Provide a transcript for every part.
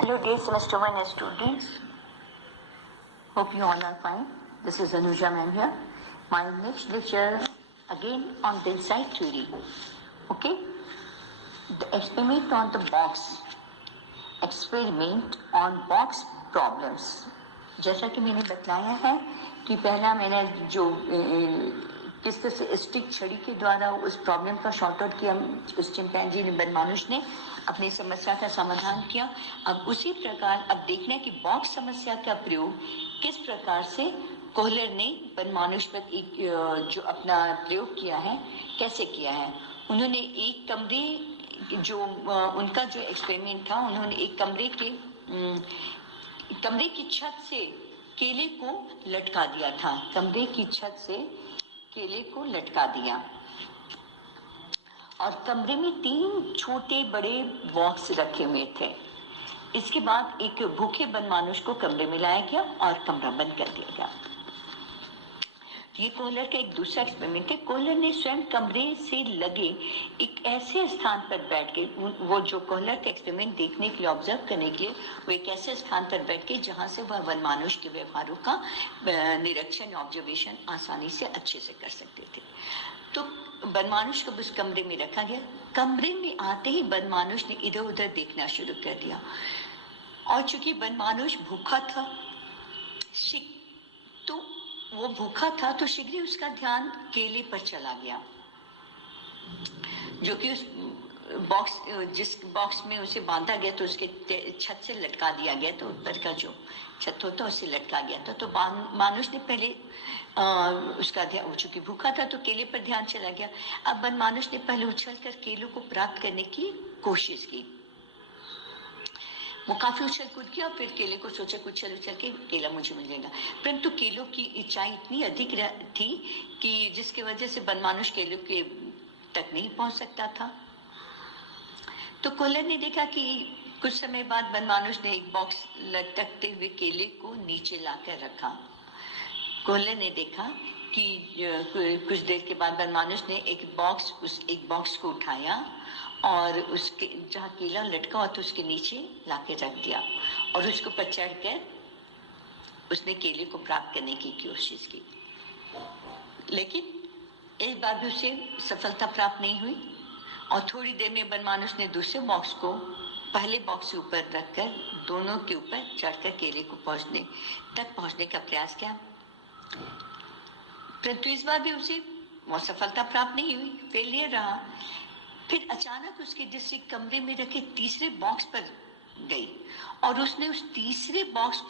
Hello dear semester 1 students. Hope you all are fine. This is Anuja ma'am here. My next lecture again on the insight theory. Okay? The experiment on the box. Experiment on box problems. जैसा कि मैंने बताया है कि पहला मैंने जो किस तरह से स्टिक छड़ी के द्वारा उस प्रॉब्लम का शॉर्ट आउट किया, उस चिंपैंजी ने बनमानुष ने अपनी समस्या का समाधान किया। अब उसी प्रकार अब देखना है कि बॉक्स समस्या का प्रयोग किस प्रकार से कोहलर ने बनमानुष पर एक जो अपना प्रयोग किया है कैसे किया है। उन्होंने एक कमरे जो उनका जो एक्सपेरिमेंट था, उन्होंने एक कमरे की छत से केले को लटका दिया था। कमरे की छत से केले को लटका दिया और कमरे में 3 छोटे बड़े बॉक्स रखे हुए थे। इसके बाद एक भूखे बनमानुष को कमरे में लाया गया और कमरा बंद कर दिया गया। ये कोहलर का एक दूसरा एक्सपेरिमेंट है। कोहलर ने स्वयं कमरे से लगे एक ऐसे स्थान पर बैठ के, वो जो कोहलर का एक्सपेरिमेंट देखने के लिए, ऑब्जर्व करने के लिए, वो एक ऐसे स्थान पर बैठ के जहां से वह बनमानुष के व्यवहारों का निरीक्षण, ऑब्जर्वेशन आसानी से अच्छे से कर सकते थे। तो बनमानुष को उस कमरे में रखा गया। कमरे में आते ही बनमानुष ने इधर उधर देखना शुरू कर दिया और चूंकि बनमानुष भूखा था, तो वो भूखा था तो शीघ्र ही उसका ध्यान केले पर चला गया, जो कि उस बॉक्स, जिस बॉक्स में उसे बांधा गया तो उसके छत से लटका दिया गया, तो ऊपर का जो छत होता उसे लटका गया था। तो मानुष ने पहले उसका ध्यान, चूंकि भूखा था तो केले पर ध्यान चला गया। अब बनमानुष ने पहले उछल कर केलों को प्राप्त करने की कोशिश की। वो काफी उछल कूद किया, फिर केले को सोचा उछल के केला मुझे मिल जाएगा, परंतु केलों की ऊंचाई इतनी अधिक थी कि जिसकी वजह से बनमानुष केलों के तक नहीं पहुंच सकता था। तो कोहलर ने देखा कि कुछ समय बाद बनमानुष ने एक बॉक्स लटकते हुए केले को नीचे लाकर रखा। कोहलर ने देखा कि कुछ देर के बाद बनमानुष ने एक बॉक्स को उठाया और उसके जहाँ केला लटका हुआ था उसके नीचे लाके रख दिया और उसको पर चढ़कर उसने केले को प्राप्त करने की कोशिश की, लेकिन एक बार भी उसे सफलता प्राप्त नहीं हुई। और थोड़ी देर में बनमानुष ने दूसरे बॉक्स को पहले बॉक्स के ऊपर रखकर दोनों के ऊपर चढ़कर केले को पहुंचने का प्रयास किया, परंतु इस बार भी उसे वो सफलता प्राप्त नहीं हुई, फेलियर रहा। फिर अचानक उसकी दृष्टि कमरे में रखे तीसरे बॉक्स पर गई और उसने उस तीसरे बॉक्स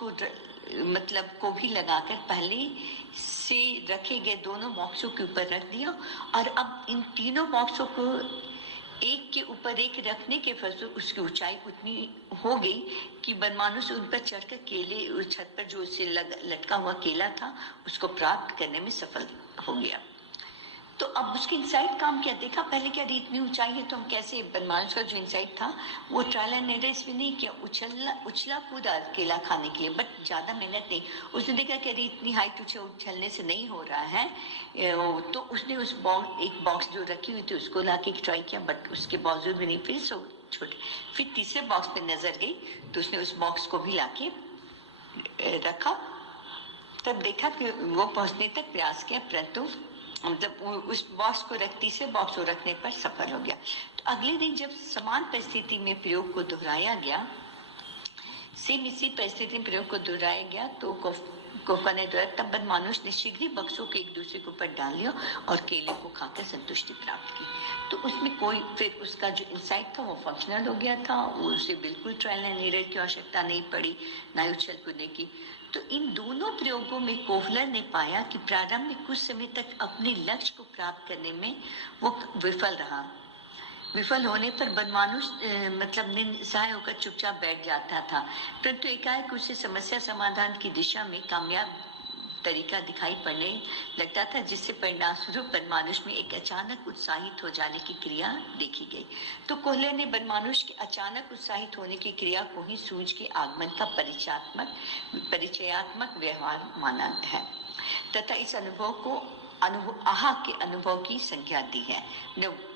को भी लगाकर पहले से रखे गए दोनों बॉक्सों के ऊपर रख दिया और अब इन तीनों बॉक्सों को एक के ऊपर एक रखने के फलस्वरूप उसकी ऊंचाई उतनी हो गई कि बनमानुष उन पर चढ़कर केले, उस छत पर जो उसे लटका हुआ केला था उसको प्राप्त करने में सफल हो गया। तो अब उसकी इंसाइट काम क्या देखा, पहले क्या इतनी ऊंचाई है तो हम कैसे, बनमानुष का जो इंसाइट था वो ट्रायल एंड एरर इसमें नहीं किया, उछला कूदा केला खाने के लिए, बट ज्यादा मेहनत नहीं। उसने देखा कि इतनी हाइट उछलने से नहीं हो रहा है, तो उसने उस एक बॉक्स जो रखी हुई थी उसको लाके ट्राई किया, बट उसके बावजूद भी नहीं, फिर तीसरे बॉक्स पे नजर गई तो उसने उस बॉक्स को भी लाके रखा। तब देखा कि वो पहुंचने तक प्रयास किया, परंतु मतलब उस बॉक्स को तीसरे बॉक्स को रखने पर सफल हो गया। तो अगले दिन जब समान परिस्थिति में प्रयोग को दोहराया गया, इसी परिस्थिति में प्रयोग को दोहराया गया, तो कोहलर ने तब बनमानुष ने शीघ्र ही बक्सों को एक दूसरे के ऊपर डाल लिया और केले को खाकर संतुष्टि प्राप्त की। तो उसमें फिर उसका जो इंसाइट था वो फंक्शनल हो गया था, उसे बिल्कुल ट्रायल एंड एरर की आवश्यकता नहीं पड़ी, ना ही उछल कूदने की। तो इन दोनों प्रयोगों में कोहलर ने पाया कि प्रारंभ में कुछ समय तक अपने लक्ष्य को प्राप्त करने में वो विफल रहा। विफल होने पर बनमानुष मतलब निस्सहाय होकर चुपचाप बैठ जाता था, परंतु एकाएक उसे समस्या समाधान की दिशा में कामयाब तरीका दिखाई पड़ने लगता था, जिससे परिणाम स्वरूप बनमानुष में एक अचानक उत्साहित हो जाने की क्रिया देखी गई। तो कोहलर ने बनमानुष के अचानक उत्साहित होने की क्रिया को ही सूझ के आगमन का परिचयात्मक व्यवहार माना है तथा इस अनुभव को आहा के अनुभव की संख्या दी है।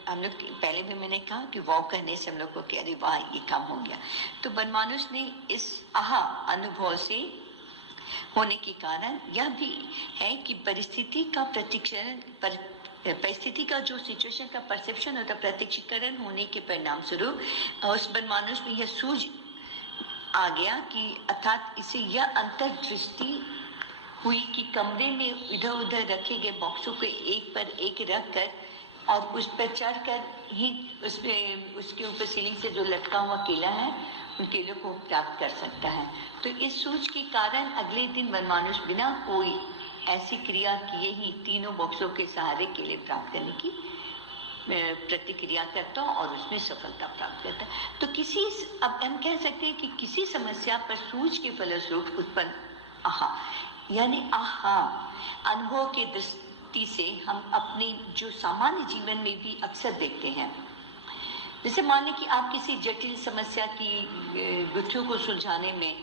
हम लोग पहले भी मैंने कहा कि वाव करने से हम लोग को कि अरे वाह ये काम हो गया। तो बनमानुष ने इस आहा अनुभव से होने के कारण यह भी है कि परिस्थिति का जो सिचुएशन का परसेप्शन होता है, प्रत्यक्षीकरण होने के परिणाम स्वरूप उस बनमानुष में यह सूझ आ गया कि अर्थात इसे यह अंतर्दृष्टि हुई कि कमरे में इधर उधर रखे गए बॉक्सों को एक पर एक रख कर और उस पर चढ़ कर ही उसके ऊपर सीलिंग से जो लटका हुआ केला है उन केलों को प्राप्त कर सकता है। तो इस सोच के कारण अगले दिन बनमानुष बिना कोई ऐसी क्रिया किए ही तीनों बॉक्सों के सहारे केले प्राप्त करने की प्रतिक्रिया करता और उसमें सफलता प्राप्त करता। तो अब हम कह सकते हैं कि किसी समस्या पर सूझ के फलस्वरूप उत्पन्न आहा यानी आहा अनुभव के दृष्टि से हम अपने जो सामान्य जीवन में भी अक्सर देखते हैं। जैसे मान लें कि आप किसी जटिल समस्या की गुत्थियों को सुलझाने में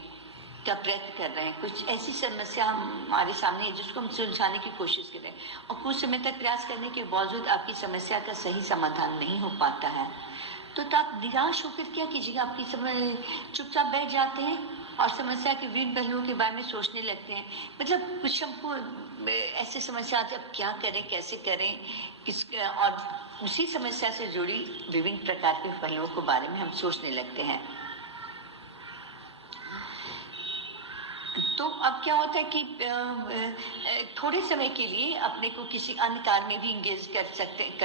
का प्रयत्न कर रहे हैं, कुछ ऐसी समस्या हमारे सामने है जिसको हम सुलझाने की कोशिश कर रहे हैं और कुछ समय तक प्रयास करने के बावजूद आपकी समस्या का सही समाधान नहीं हो पाता है, तो आप निराश होकर क्या कीजिएगा? आपकी चुपचाप बैठ जाते हैं और समस्या के विभिन्न पहलुओं के बारे में सोचने लगते हैं। मतलब कुछ हमको ऐसी समस्या आती है, अब क्या करें, कैसे करें, और उसी समस्या से जुड़ी विभिन्न प्रकार के पहलुओं के बारे में हम सोचने लगते हैं। तो अब क्या होता है कि थोड़े समय के लिए अपने को किसी अन्य कार्य में भी इंगेज कर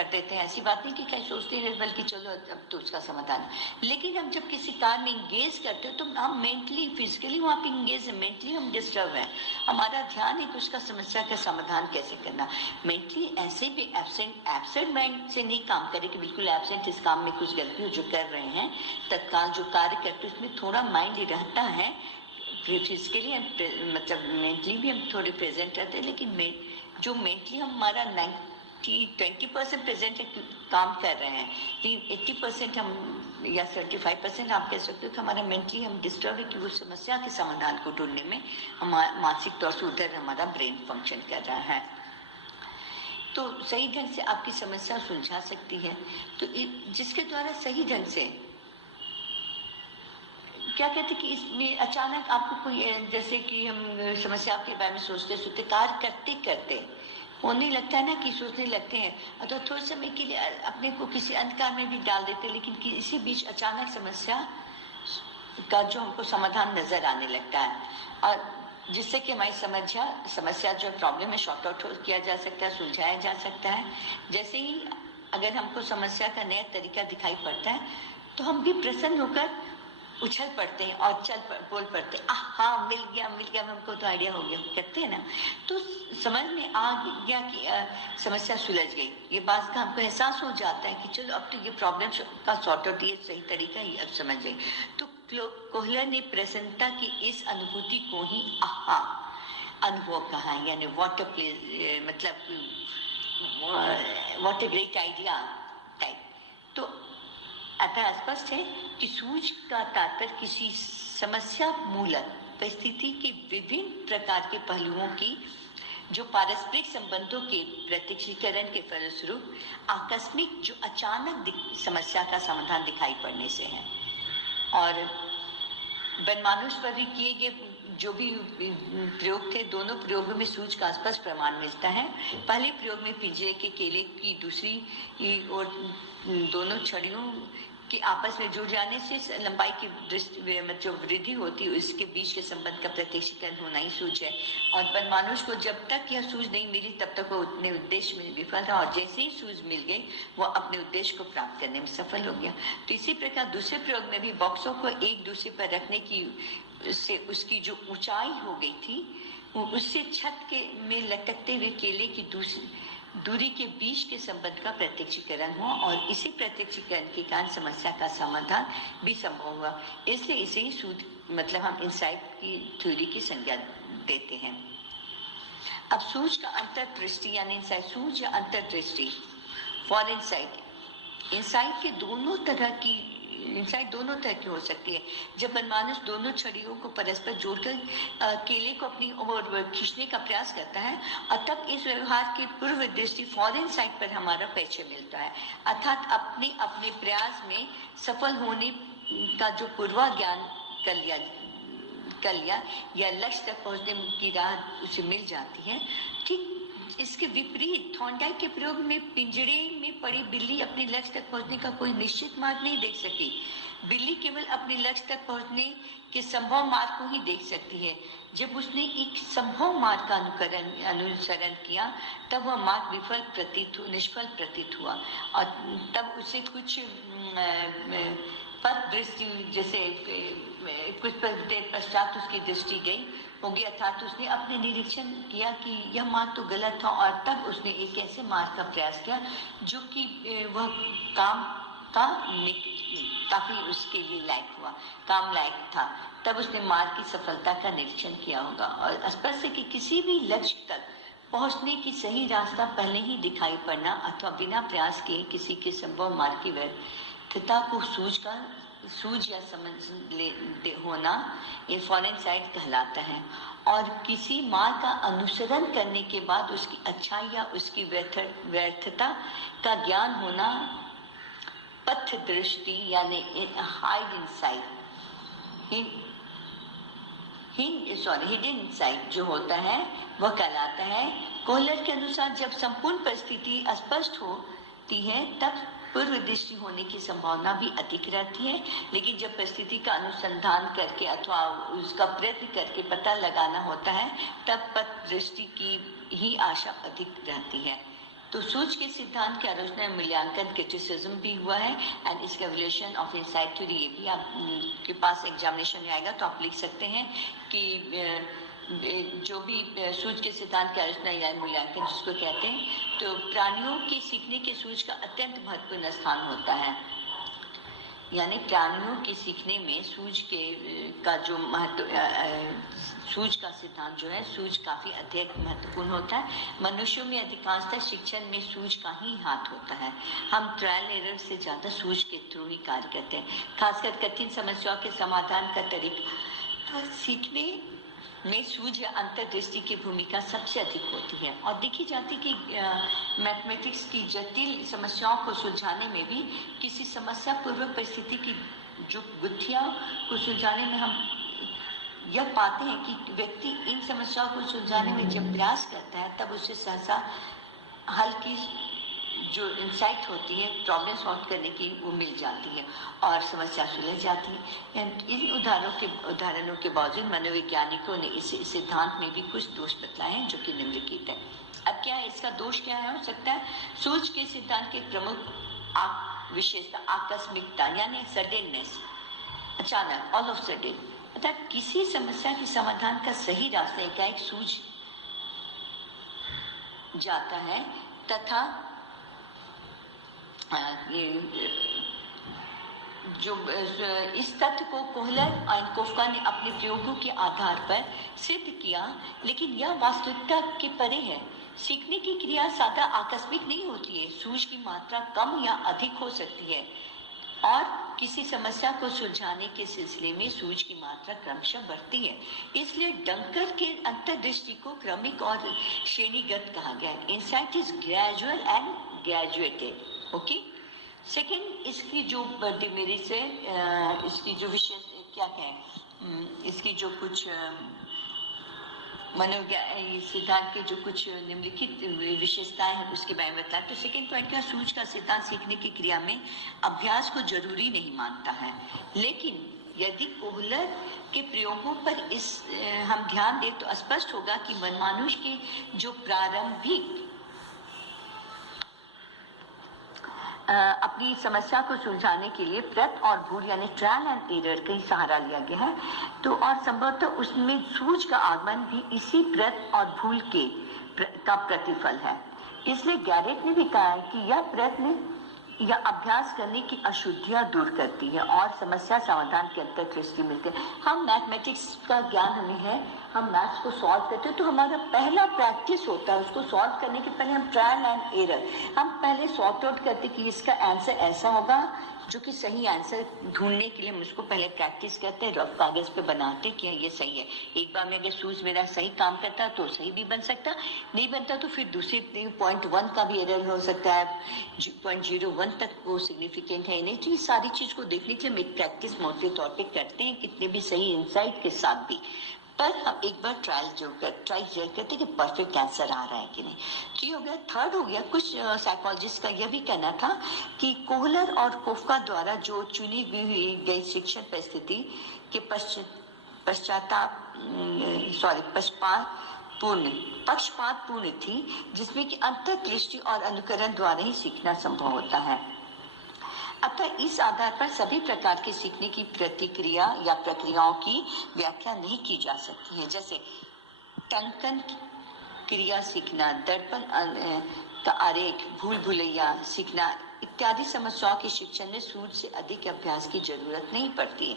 देते हैं। ऐसी बात नहीं कि कहीं सोचते हैं बल्कि चलो अब तो उसका समाधान है। लेकिन हम जब किसी कार्य में इंगेज करते हैं तो हम मेंटली फिजिकली वहाँ पे इंगेज है, मेंटली हम डिस्टर्ब हैं। हमारा ध्यान है कि उसका समस्या का समाधान कैसे करना। मेंटली ऐसे भी एब्सेंट माइंड से नहीं काम करे कि बिल्कुल एब्सेंट, इस काम में कुछ गलती हो जो कर रहे हैं, तत्काल जो कार्य करते उसमें थोड़ा माइंड रहता है। फिजिकली मतलब मेंटली भी हम थोड़े प्रेजेंट रहते हैं, लेकिन जो मेंटली हमारा 20% प्रेजेंट काम कर रहे हैं, लेकिन 80% हम या 35% आप कह सकते हो कि हमारा मेंटली हम डिस्टर्ब है कि वो समस्या के समाधान को ढूंढने में हमारा मानसिक तौर से उधर हमारा ब्रेन फंक्शन कर रहा है। तो सही ढंग से आपकी समस्या सुलझा सकती है। तो जिसके द्वारा सही ढंग से क्या कहते कि इसमें अचानक आपको कोई, जैसे कि हम समस्या के बारे में सोचते कार्य करते करते होने लगता है ना कि सोचने लगते हैं, तो थोड़े समय के लिए अपने को किसी अंधकार में भी डाल देते, लेकिन इसी बीच अचानक समस्या का जो हमको समाधान नजर आने लगता है और जिससे कि हमारी समस्या जो प्रॉब्लम है शॉर्ट आउट किया जा सकता है, सुलझाया जा सकता है। जैसे ही अगर हमको समस्या का नया तरीका दिखाई पड़ता है तो हम भी प्रसन्न होकर उछल पड़ते हैं और बोल पड़ते हैं, हाँ मिल गया हमको तो आइडिया हो गया, कहते हैं ना। तो समझ में आ गया कि समस्या सुलझ गई। ये बात का हमको एहसास हो जाता है कि चलो अब तो ये प्रॉब्लम का सॉर्ट आउट, ये सही तरीका ये अब समझ गई। तो कोहलर ने प्रसन्नता की इस अनुभूति को ही आहा अनुभव कहा, यानी what a great idea type. तो अतः स्पष्ट है कि सूझ का तात्पर्य किसी समस्या मूलक परिस्थिति के विभिन्न प्रकार के पहलुओं की जो पारस्परिक संबंधों के प्रत्यक्षीकरण के फलस्वरूप आकस्मिक जो अचानक समस्या का समाधान दिखाई पड़ने से है। और बनमानुष पर भी किए गए जो भी प्रयोग थे, दोनों प्रयोगों में सूझ का स्पष्ट प्रमाण मिलता है। पहले प्रयोग में पिंजरे के केले की दूसरी और दोनों छड़ियों के आपस में जुड़ जाने से लंबाई की जो वृद्धि होती है उसके बीच के संबंध का प्रत्यक्षीकरण होना ही सूझ है। और बनमानुष को जब तक यह सूझ नहीं मिली तब तक वो अपने उद्देश्य में विफल रहा और जैसे ही सूझ मिल गई वो अपने उद्देश्य को प्राप्त करने में सफल हो गया। तो इसी प्रकार दूसरे प्रयोग में भी बॉक्सों को एक दूसरे पर रखने की से उसकी जो ऊंचाई हो गई थी उससे छत के में लटकते हुए केले की दूरी के बीच के संबंध का प्रत्यक्षीकरण हुआ और इसी प्रत्यक्षीकरण के कारण समस्या का समाधान भी संभव हुआ। इसलिए इसे ही मतलब हम इंसाइट की थ्योरी की संज्ञा देते हैं। अब सूझ का अंतर्दृष्टि यानी इंसाइट, सूझ या अंतर्दृष्टि फॉर इंसाइट के दोनों तरह की इंसाइट दोनों तरह की हो सकती है। जब मनमानस दोनों छड़ियों को परस्पर जोड़कर केले को अपनी ओर खींचने का प्रयास करता है, और तब इस व्यवहार की पूर्व दृष्टि फॉरेन साइड पर हमारा परिचय मिलता है, अर्थात अपने अपने प्रयास में सफल होने का जो पूर्वाज्ञान कर लिया या लक्ष्य तक पहुंचने की राह उसे मिल जाती है। ठीक इसके विपरीत थॉर्नडाइक के प्रयोग में पिंजरे में पड़ी बिल्ली अपने लक्ष्य तक पहुंचने का कोई निश्चित मार्ग नहीं देख सकी। बिल्ली केवल अपने लक्ष्य तक पहुंचने के संभव मार्ग को ही देख सकती है। जब उसने एक संभव मार्ग का अनुसरण किया, तब वह मार्ग निष्फल प्रतीत हुआ, और तब उसे कुछ पथ दृष्टि, जैसे कुछ देर पश्चात उसकी दृष्टि गई होगी, अर्थात उसने अपने निरीक्षण किया कि यह मार्ग तो गलत था, और तब उसने एक ऐसे मार्ग का प्रयास किया जो कि वह काम का काफी उसके लिए लायक हुआ, काम लायक था। तब उसने मार्ग की सफलता का निरीक्षण किया होगा, और स्पष्ट है कि किसी भी लक्ष्य तक पहुंचने की सही रास्ता पहले ही दिखाई पड़ना अथवा बिना प्रयास किए किसी के संभव मार्ग की व्यर्थता को सूझ या समझ होना ये फॉरेन साइड कहलाता है। और किसी मार्ग का अनुसरण करने के बाद उसकी अच्छाई या उसकी व्यर्थता का ज्ञान होना पथ दृष्टि यानी हाइड इनसाइट, हिडन इनसाइट जो होता है वह कहलाता है। कोहलर के अनुसार जब संपूर्ण परिस्थिति अस्पष्ट होती है तब पूर्व दृष्टि होने की संभावना भी अधिक रहती है, लेकिन जब परिस्थिति का अनुसंधान करके अथवा उसका प्रयत्न करके पता लगाना होता है तब पथ दृष्टि की ही आशा अधिक रहती है। तो सूझ के सिद्धांत की आलोचना मूल्यांकन क्रिटिसिज्म भी हुआ है, एंड इसका एवोल्यूशन ऑफ इनसाइट थ्योरी ये भी आपके पास एग्जामिनेशन में आएगा, तो आप लिख सकते हैं कि जो भी सूझ के सिद्धांत की आलोचना या मूल्यांकन जिसको कहते हैं, तो प्राणियों के सीखने के सूझ का अत्यंत महत्वपूर्ण स्थान होता है। यानी प्राणियों के सीखने में सूझ के का जो सूझ का सिद्धांत जो है, सूझ काफी अधिक महत्वपूर्ण होता है। मनुष्यों में अधिकांशतः शिक्षण में सूझ का ही हाथ होता है। हम ट्रायल एरर से ज्यादा सूझ के थ्रू ही कार्य करते हैं। खासकर कठिन समस्याओं के समाधान का तरीका सीखने में सूझ या अंतर्दृष्टि की भूमिका सबसे अधिक होती है। और देखी जाती कि मैथमेटिक्स की जटिल समस्याओं को सुलझाने में भी किसी समस्या पूर्व परिस्थिति की जो गुत्थियां को सुलझाने में हम यह पाते हैं कि व्यक्ति इन समस्याओं को सुलझाने में जब प्रयास करता है तब उसे सहसा हल की जो इंसाइट होती है प्रॉब्लम सॉल्व करने की वो मिल जाती है और समस्या सुलझ जाती है। इन उदाहरणों के बावजूद मनोवैज्ञानिकों ने इस सिद्धांत में भी कुछ दोष बतलाए हैं जो कि निम्नलिखित है। अब क्या है इसका दोष, क्या है हो सकता है? सूझ के सिद्धांत के प्रमुख विशेषता आकस्मिकता यानी सडननेस, अचानक, ऑल ऑफ सडन, अर्थात किसी समस्या के समाधान का सही रास्ता एकाएक सूझ जाता है तथा जो इस तथ्य को कोहलर और कोफका ने अपने प्रयोगों के आधार पर सिद्ध किया, लेकिन यह वास्तविकता के परे है। सीखने की क्रिया सादा आकस्मिक नहीं होती है। सूझ की मात्रा कम या अधिक हो सकती है और किसी समस्या को सुलझाने के सिलसिले में सूझ की मात्रा क्रमशः बढ़ती है। इसलिए डंकर के अंतर्दृष्टि को क्रमिक और श्रेणीगत कहा गया है। Insight is gradual and graduated. Okay, second, इसकी जो डिमेरिट्स है, इसकी जो विशेष क्या कहें, इसकी जो कुछ सिद्धांत के जो कुछ निम्नलिखित विशेषताएं हैं उसके बारे में बताया। तो सेकेंड पॉइंट क्या, सूझ का सिद्धांत सीखने की क्रिया में अभ्यास को जरूरी नहीं मानता है, लेकिन यदि कोहलर के प्रयोगों पर हम ध्यान दें तो स्पष्ट होगा कि मनमानुष के जो प्रारंभिक अपनी समस्या को सुलझाने के लिए प्रयत्न और भूल यानी ट्रायल एंड एरर का ही सहारा लिया गया है। तो और संभवतः उसमें सूझ का आगमन भी इसी प्रयत्न और भूल का प्रतिफल है। इसलिए गैरेट ने भी कहा है कि यह प्रयत्न या अभ्यास करने की अशुद्धियां दूर करती है और समस्या समाधान के अंतर्दृष्टि मिलती है। हम मैथमेटिक्स का ज्ञान हमें है, हम मैथ्स को सॉल्व करते हैं तो हमारा पहला प्रैक्टिस होता है। उसको सॉल्व करने के पहले हम ट्रायल एंड एरर, हम पहले सॉर्ट आउट करते कि इसका आंसर ऐसा होगा जो कि सही आंसर ढूंढने के लिए हम उसको पहले प्रैक्टिस करते हैं, रफ कागज पे बनाते कि ये सही है। एक बार में अगर सूज मेरा सही काम करता तो सही भी बन सकता, नहीं बनता तो फिर दूसरे 0.1 का भी एरर हो सकता है, 0.01 तक वो सिग्निफिकेंट है नहीं। तो ये सारी चीज को देखने के लिए हम एक प्रैक्टिस मोटे तौर पे करते हैं, कितने भी सही इंसाइट के साथ भी। पर हम एक बार ट्राई जरूर करते कि परफेक्ट आंसर आ रहा है कि नहीं। तो ये हो गया। थर्ड हो गया, कुछ साइकोलॉजिस्ट का यह भी कहना था कि कोहलर और कोफका द्वारा जो चुनी गई शिक्षण परिस्थिति के पक्षपातपूर्ण थी, जिसमें कि अंतर्दृष्टि और अनुकरण द्वारा ही सीखना संभव होता है। अतः इस आधार पर सभी प्रकार के सीखने की प्रतिक्रिया या प्रक्रियाओं की व्याख्या नहीं की जा सकती है। जैसे टंकन क्रिया सीखना, दर्पण का आरेख, भूल भुलैया सीखना इत्यादि समस्याओं के शिक्षण में सूझ से अधिक अभ्यास की जरूरत नहीं पड़ती है।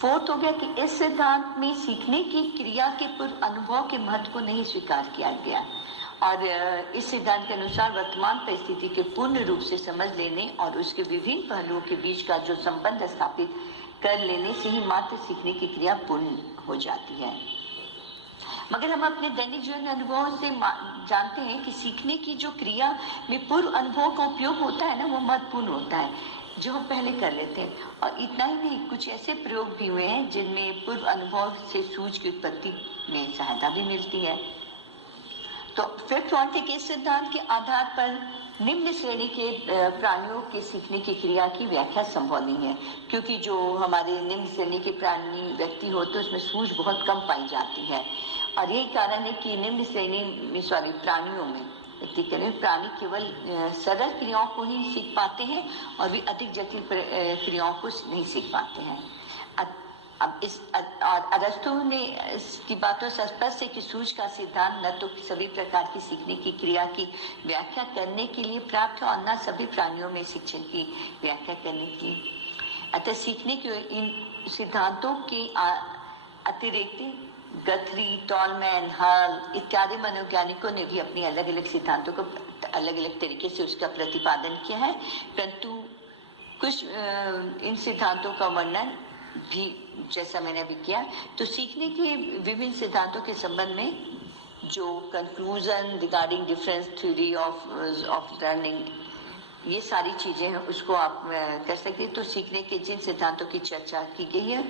फोर्थ हो गया कि इस सिद्धांत में सीखने की क्रिया के पूर्व अनुभव के महत्व को नहीं स्वीकार किया गया, और इस सिद्धांत के अनुसार वर्तमान परिस्थिति के पूर्ण रूप से समझ लेने और उसके विभिन्न पहलुओं के बीच का जो संबंध स्थापित कर लेने से ही मात्र सीखने की क्रिया पूर्ण हो जाती है। मगर हम अपने दैनिक जीवन अनुभव से जानते हैं कि सीखने की जो क्रिया में पूर्व अनुभव का उपयोग होता है ना, वो महत्वपूर्ण होता है, जो हम पहले कर लेते हैं। और इतना ही नहीं, कुछ ऐसे प्रयोग भी हुए हैं जिनमें पूर्व अनुभव से सूझ की उत्पत्ति में सहायता भी मिलती है। तो फिफ्थ पॉइंट है कि इस सिद्धांत के आधार पर निम्न श्रेणी के प्राणियों के सीखने की क्रिया की व्याख्या संभव नहीं है, क्योंकि जो हमारे निम्न श्रेणी के प्राणी व्यक्ति होते हैं उसमें सूझ बहुत कम पाई जाती है। और यही कारण है कि निम्न श्रेणी में प्राणियों में प्राणी केवल सरल क्रियाओं को ही सीख पाते हैं और भी अधिक जटिल क्रियाओं को नहीं सीख पाते हैं। अब अरस्तु ने इसकी बातों से स्पष्ट है कि सूझ का सिद्धांत न तो सभी प्रकार की सीखने की क्रिया की व्याख्या करने के लिए प्राप्त है और न सभी प्राणियों में शिक्षण की व्याख्या करने की। अतः सीखने के इन सिद्धांतों के अतिरिक्त गथरी, टॉलमैन, हॉल इत्यादि मनोवैज्ञानिकों ने भी अपनी अलग अलग सिद्धांतों को अलग अलग तरीके से उसका प्रतिपादन किया है, परंतु कुछ इन सिद्धांतों का वर्णन भी जैसा मैंने अभी किया। तो सीखने के विभिन्न सिद्धांतों के संबंध में जो conclusion regarding difference theory of learning, ये सारी चीजें हैं, उसको आप कर सकते हैं। तो सीखने के जिन सिद्धांतों की चर्चा की गई है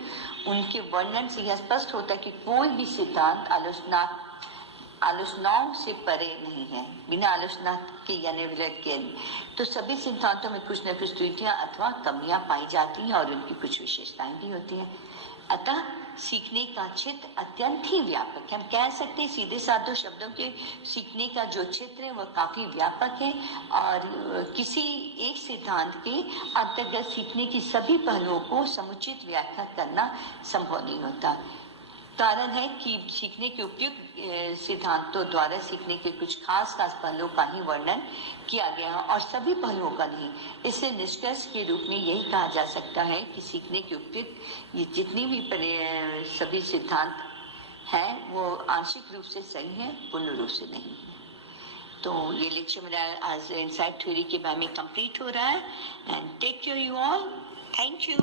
उनके वर्णन से यह स्पष्ट होता है कि कोई भी सिद्धांत आलोचनाओं से परे नहीं है, बिना आलोचना के यानी विलट के। तो सभी सिद्धांतों में कुछ न कुछ त्रुटियां अथवा कमियां पाई जाती हैं और उनकी कुछ विशेषताएं भी होती हैं। अतः सीखने का क्षेत्र अत्यंत ही व्यापक है। हम कह सकते हैं सीधे साधे शब्दों के सीखने का जो क्षेत्र है वह काफी व्यापक है और किसी एक सिद्धांत के अंतर्गत सीखने की सभी पहलुओं को समुचित व्याख्या करना संभव नहीं होता। कारण है कि सीखने के उपयुक्त सिद्धांतों द्वारा सीखने के कुछ खास पहलुओं का ही वर्णन किया गया और सभी पहलुओं का नहीं। इससे निष्कर्ष के रूप में यही कहा जा सकता है कि सीखने के उपयुक्त ये जितनी भी सभी सिद्धांत हैं वो आंशिक रूप से सही है, पूर्ण रूप से नहीं। तो ये लेक्चर मेरा आज इनसाइट थ्योरी के बारे में कंप्लीट हो रहा है। And take care you all. Thank you.